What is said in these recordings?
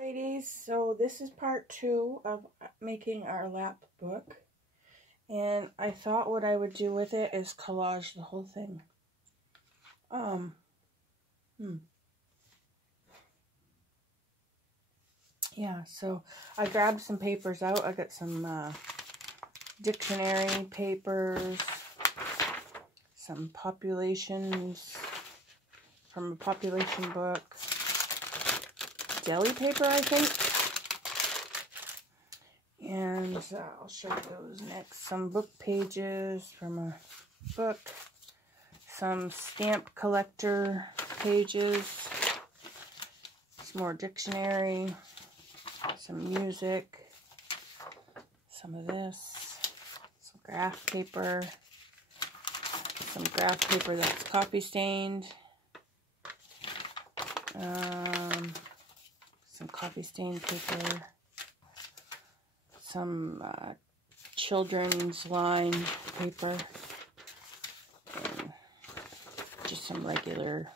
Ladies, so this is part 2 of making our lap book, and I thought what I would do with it is collage the whole thing. Yeah, so I grabbed some papers out. I got some dictionary papers, some populations from a population book, deli paper, I think. And I'll show you those next. Some book pages from a book, some stamp collector pages, some more dictionary, some music, some of this, some graph paper, some graph paper that's copy stained, some copy stained paper, some children's line paper, and just some regular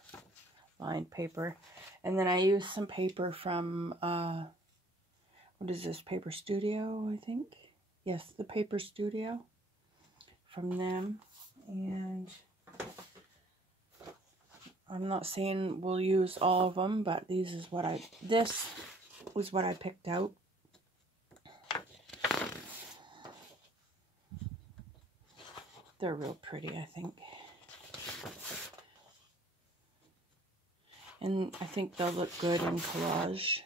lined paper. And then I used some paper from, what is this, Paper Studio, I think? Yes, the Paper Studio from them. And I'm not saying we'll use all of them, but this was what I picked out. They're real pretty, I think. And I think they'll look good in collage.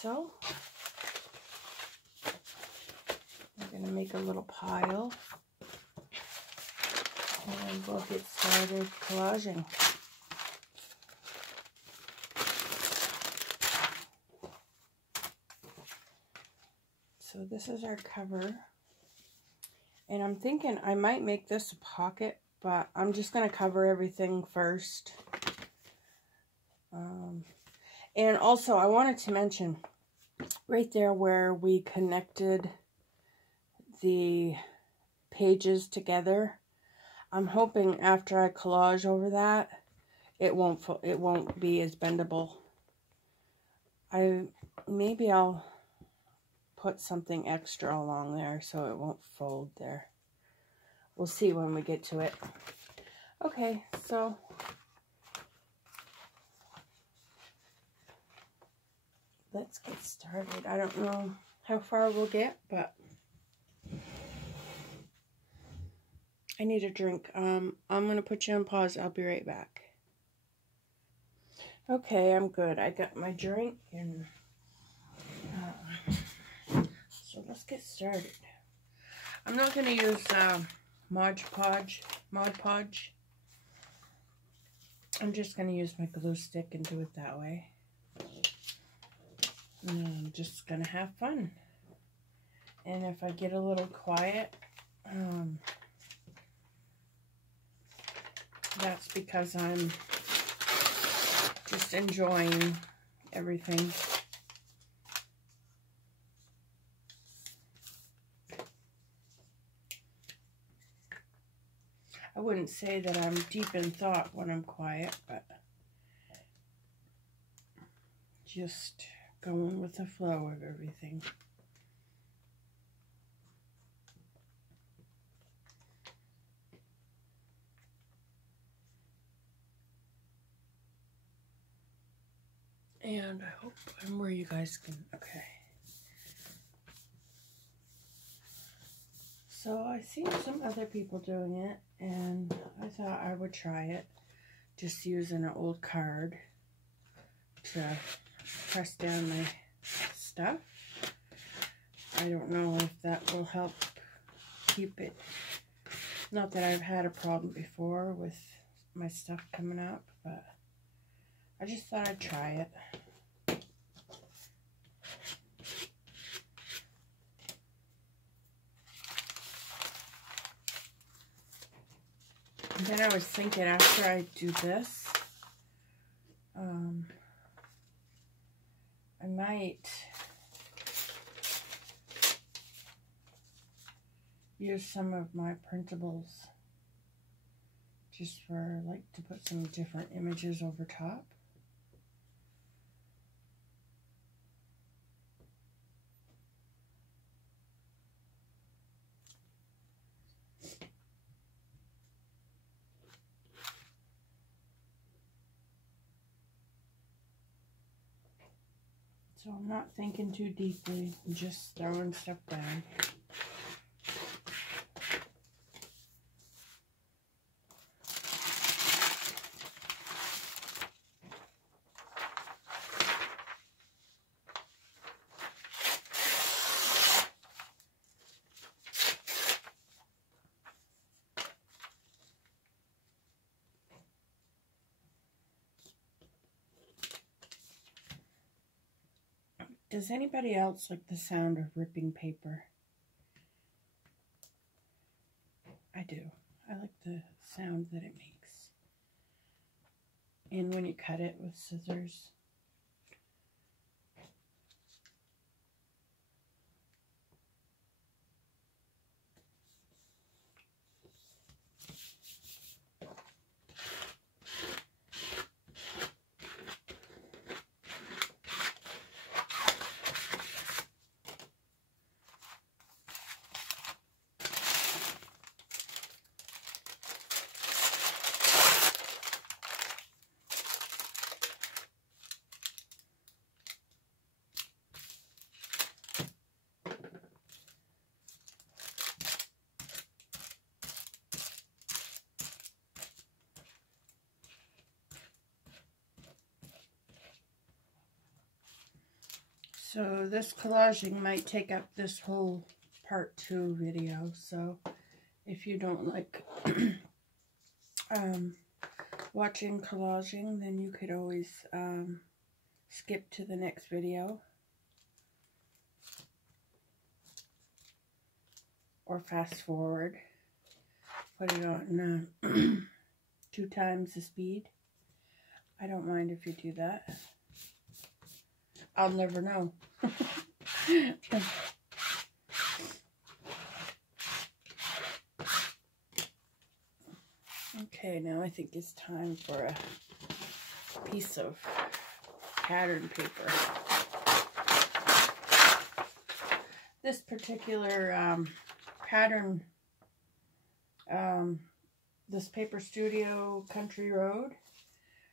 So, I'm going to make a little pile. And we'll get started collaging. So this is our cover. And I'm thinking I might make this a pocket, but I'm just going to cover everything first. And also, I wanted to mention, right there where we connected the pages together, I'm hoping after I collage over that, it won't be as bendable. Maybe I'll put something extra along there so it won't fold there. We'll see when we get to it. Okay, so let's get started. I don't know how far we'll get, but I need a drink. I'm going to put you on pause. I'll be right back. Okay, I'm good. I got my drink, and so let's get started. I'm not going to use Mod Podge. I'm just going to use my glue stick and do it that way. And I'm just going to have fun. And if I get a little quiet, that's because I'm just enjoying everything. I wouldn't say that I'm deep in thought when I'm quiet, but just going with the flow of everything. And I hope I'm where you guys can, okay. So I seen some other people doing it, and I thought I would try it. Just using an old card to press down my stuff. I don't know if that will help keep it. Not that I've had a problem before with my stuff coming up, but I just thought I'd try it. And then I was thinking after I do this, I might use some of my printables just for, like, to put some different images over top. So I'm not thinking too deeply, I'm just throwing stuff down. Does anybody else like the sound of ripping paper? I do. I like the sound that it makes. And when you cut it with scissors. So this collaging might take up this whole part 2 video. So if you don't like watching collaging, then you could always skip to the next video. Or fast forward. Put it on 2 times the speed. I don't mind if you do that. I'll never know. Okay, now I think it's time for a piece of pattern paper. This particular pattern, this Paper Studio Country Road,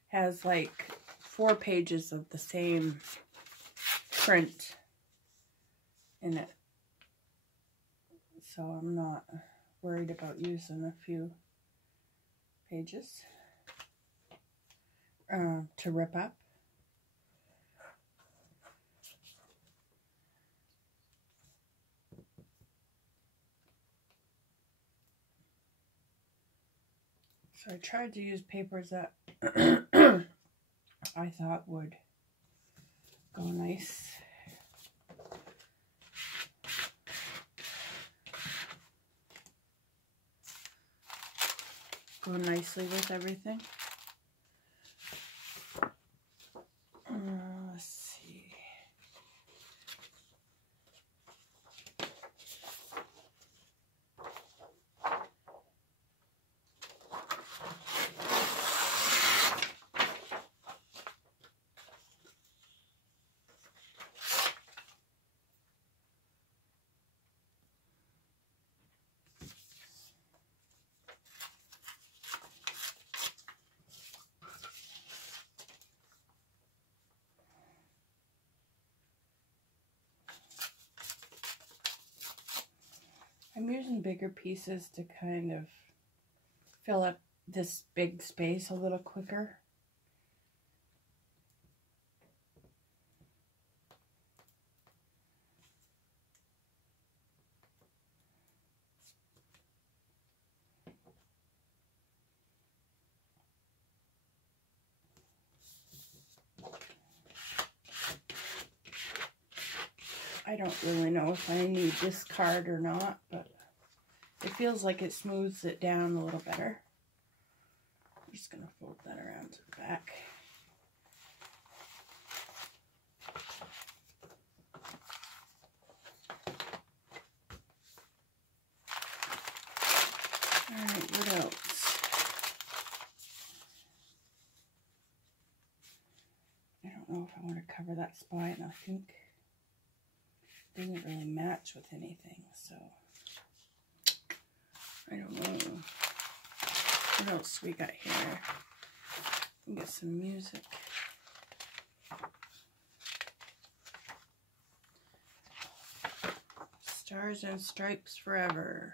has like 4 pages of the same print in it, so I'm not worried about using a few pages to rip up. So I tried to use papers that I thought would go nice. Go nicely with everything. Let's see. I'm using bigger pieces to kind of fill up this big space a little quicker. I don't really know if I need this card or not, but it feels like it smooths it down a little better. I'm just going to fold that around to the back. Alright, what else? I don't know if I want to cover that spine. I think it doesn't really match with anything, so I don't know. What else we got here? We got some music. Stars and Stripes Forever.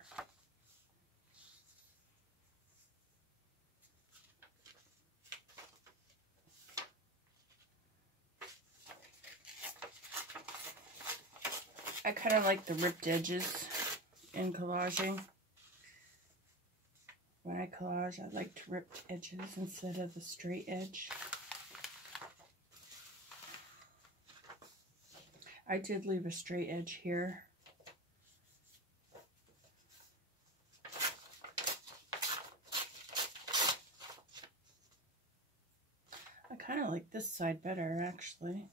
I kind of like the ripped edges in collaging. When I collage, I like ripped edges instead of the straight edge. I did leave a straight edge here. I kind of like this side better, actually.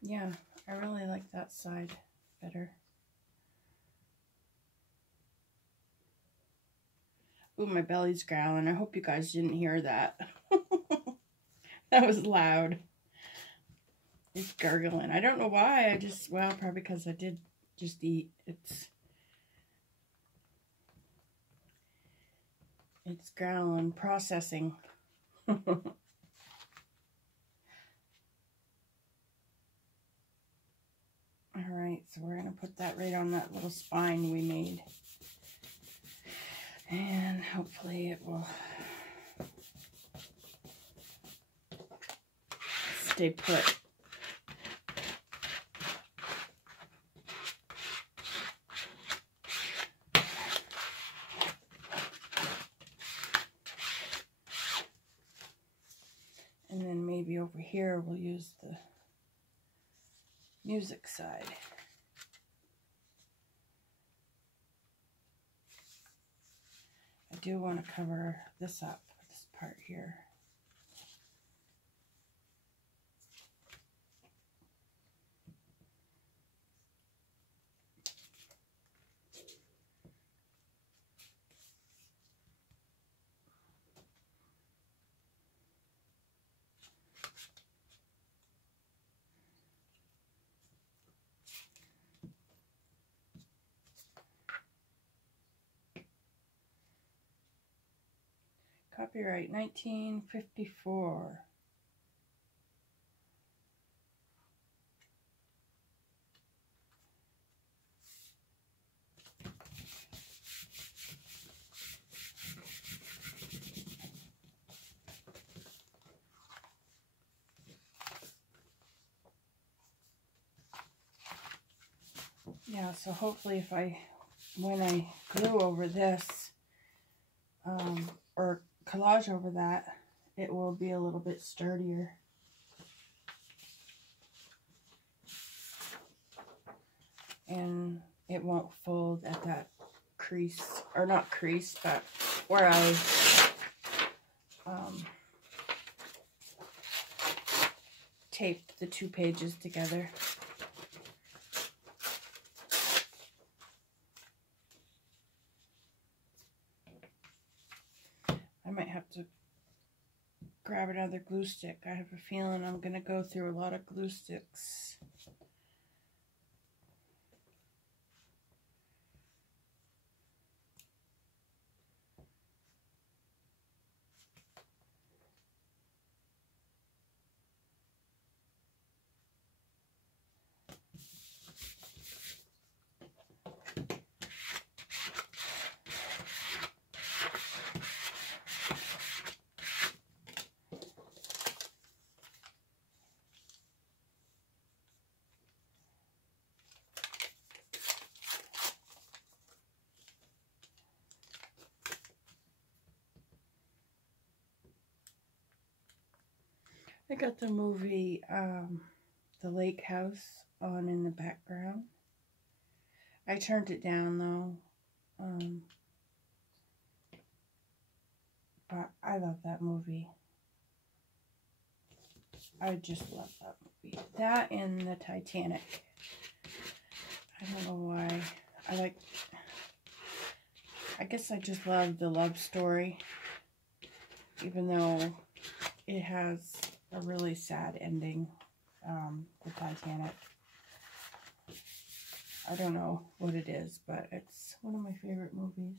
Yeah, I really like that side better. Ooh, my belly's growling. I hope you guys didn't hear that. That was loud. It's gurgling. I don't know why. I just, well, probably because I did just eat. It's growling, processing. Alright, so we're going to put that right on that little spine we made. And hopefully it will stay put. And then maybe over here we'll use the music side. I do want to cover this up, this part here. Copyright 1954. Yeah, so hopefully when I glue over this, or collage over that, it will be a little bit sturdier. And it won't fold at that crease, or not crease, but where I taped the two pages together. I might have to grab another glue stick. I have a feeling I'm going to go through a lot of glue sticks. I got the movie, The Lake House on in the background. I turned it down though, but I love that movie. I just love that movie. That and the Titanic. I don't know why. I guess I just love the love story, even though it has a really sad ending, the Titanic. I don't know what it is, but it's one of my favorite movies.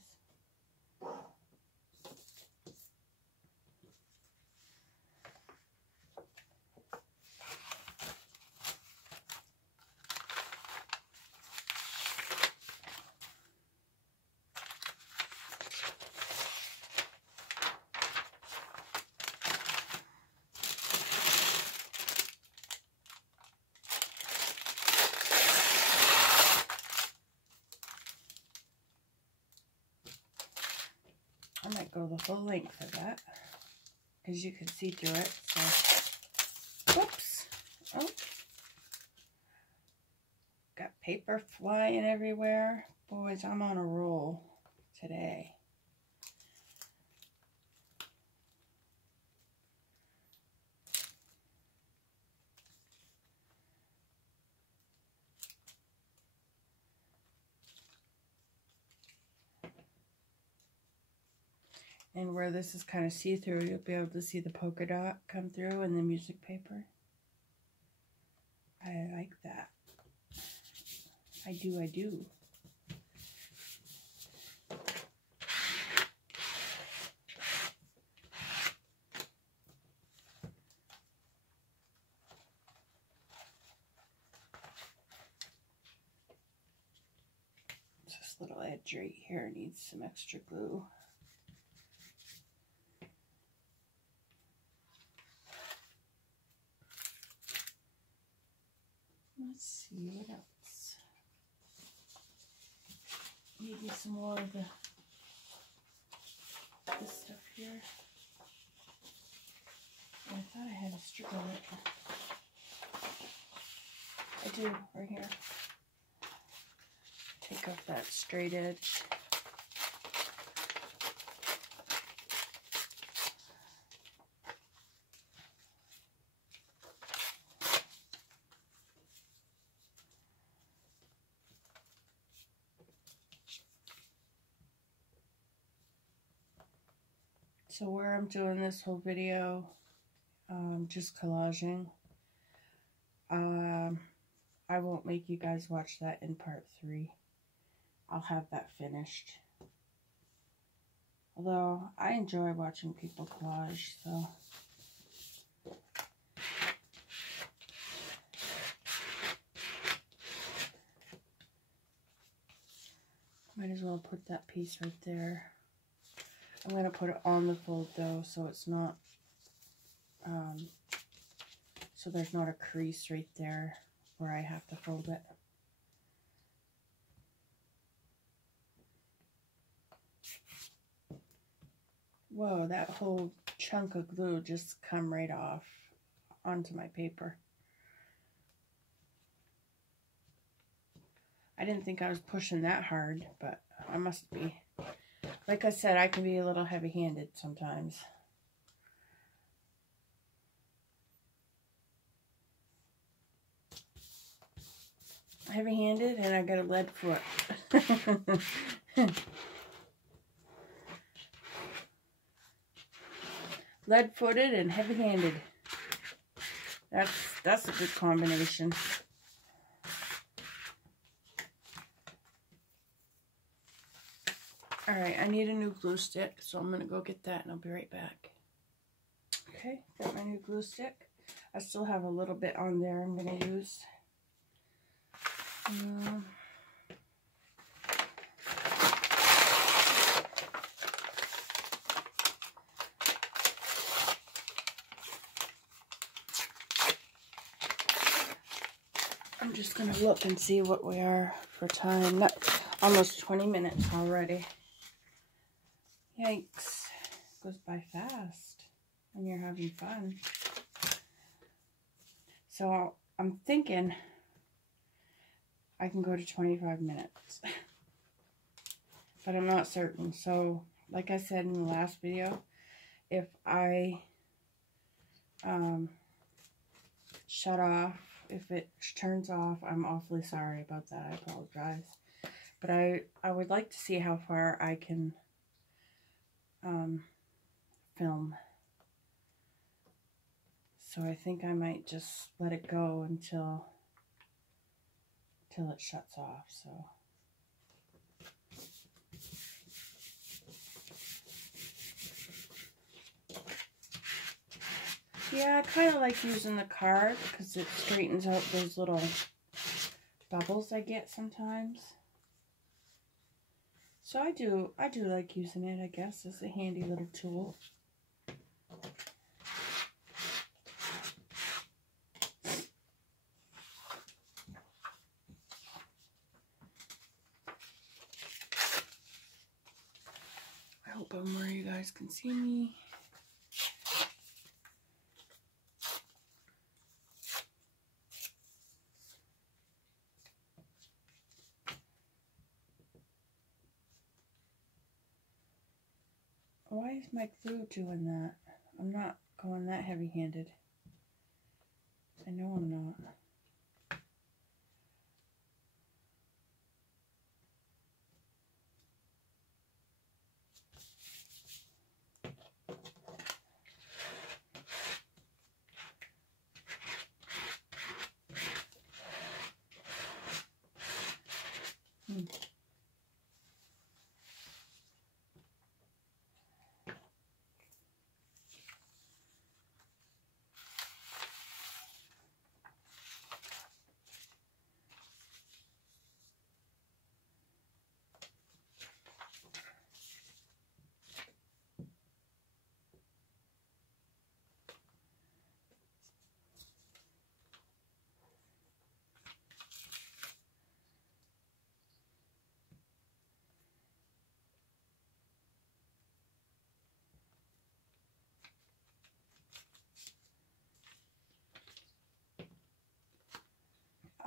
I might go the whole length of that, because you can see through it. So, whoops. Oh. Got paper flying everywhere. Boys, I'm on a roll today. And where this is kind of see-through, you'll be able to see the polka dot come through in the music paper. I like that. I do. This little edge right here needs some extra glue. Let's see what else. Maybe some more of this stuff here. I thought I had a strip of it. I do, right here. Take off that straight edge. So where I'm doing this whole video, just collaging, I won't make you guys watch that in part 3. I'll have that finished. Although, I enjoy watching people collage, so. Might as well put that piece right there. I'm going to put it on the fold though, so it's not, so there's not a crease right there where I have to fold it. Whoa, that whole chunk of glue just come right off onto my paper. I didn't think I was pushing that hard, but I must be. Like I said, I can be a little heavy-handed sometimes. Heavy-handed, and I got a lead foot. Lead-footed and heavy-handed. That's a good combination. Alright, I need a new glue stick, so I'm going to go get that and I'll be right back. Okay, got my new glue stick. I still have a little bit on there I'm going to use. I'm just going to look and see what we are for time. Not, almost 20 minutes already. Yikes. Goes by fast when you're having fun. So I'm thinking I can go to 25 minutes. But I'm not certain. So like I said in the last video, if I shut off, if it turns off, I'm awfully sorry about that. I apologize. But I would like to see how far I can film. So I think I might just let it go until it shuts off. So yeah, I kind of like using the card because it straightens out those little bubbles I get sometimes. So I do like using it, I guess, as a handy little tool. I hope I'm where you guys can see me. Why is my glue doing that? I'm not going that heavy-handed. I know I'm not.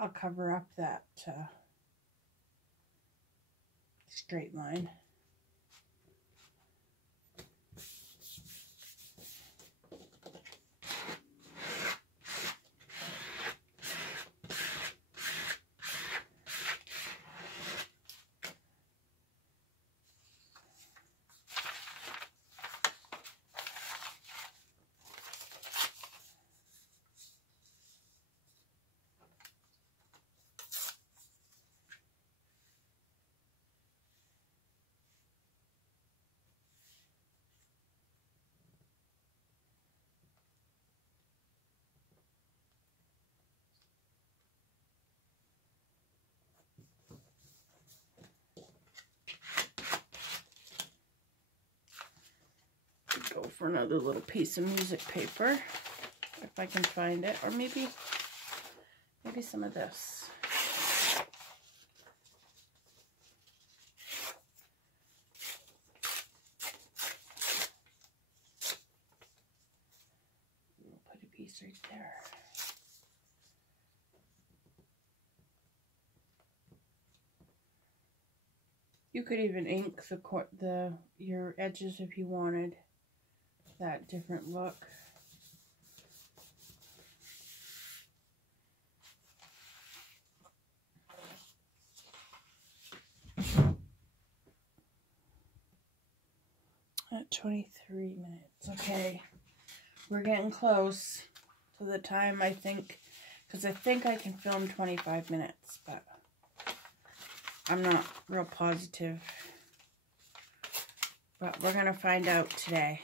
I'll cover up that straight line. Go for another little piece of music paper, if I can find it, or maybe some of this. We'll put a piece right there. You could even ink your edges if you wanted that different look. At 23 minutes. Okay, we're getting close to the time, I think, because I think I can film 25 minutes, but I'm not real positive. But we're gonna find out today.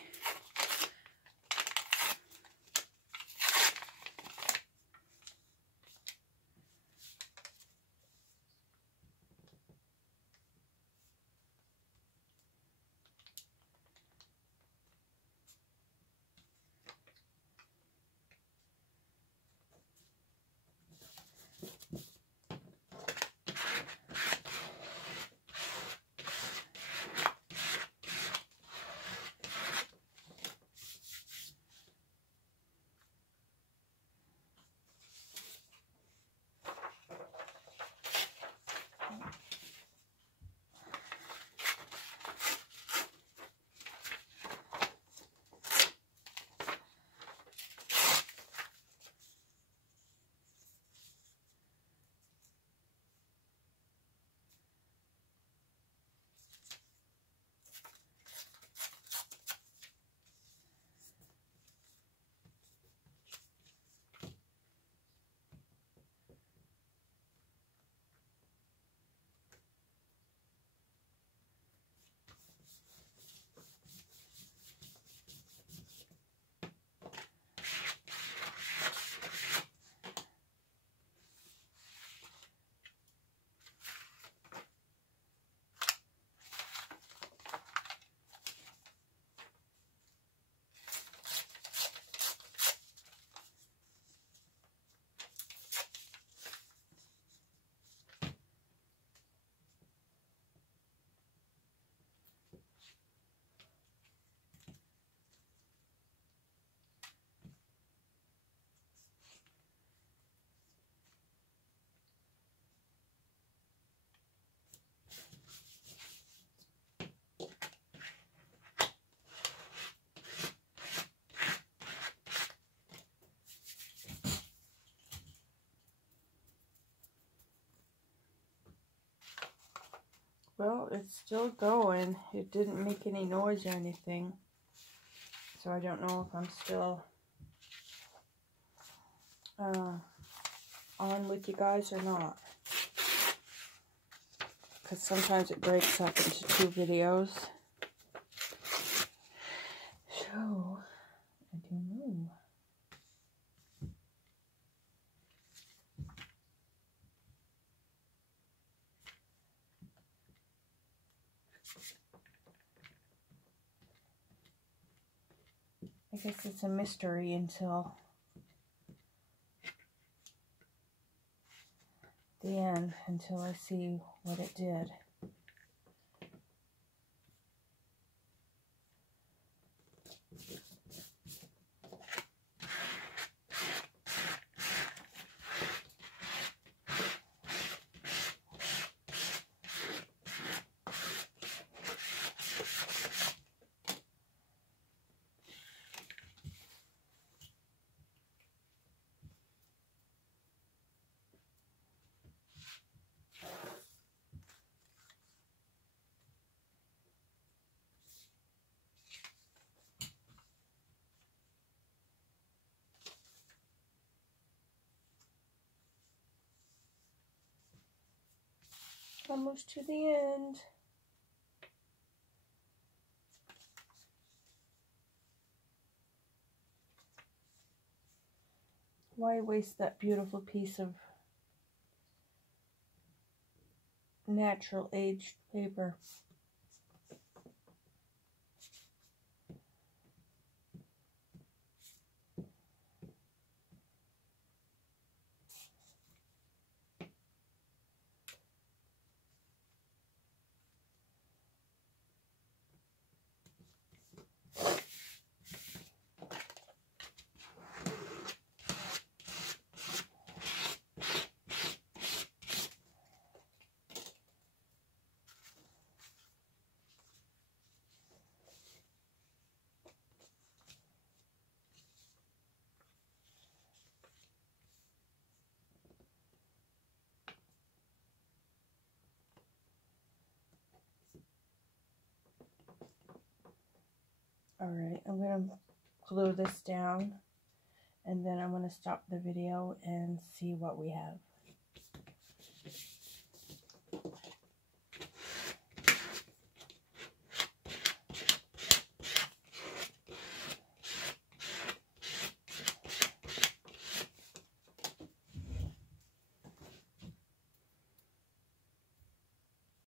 Well, it's still going. It didn't make any noise or anything. So I don't know if I'm still on with you guys or not. Because sometimes it breaks up into 2 videos. So, I don't know. I guess it's a mystery until the end, until I see what it did. Almost to the end. Why waste that beautiful piece of natural aged paper? Alright, I'm going to glue this down, and then I'm going to stop the video and see what we have.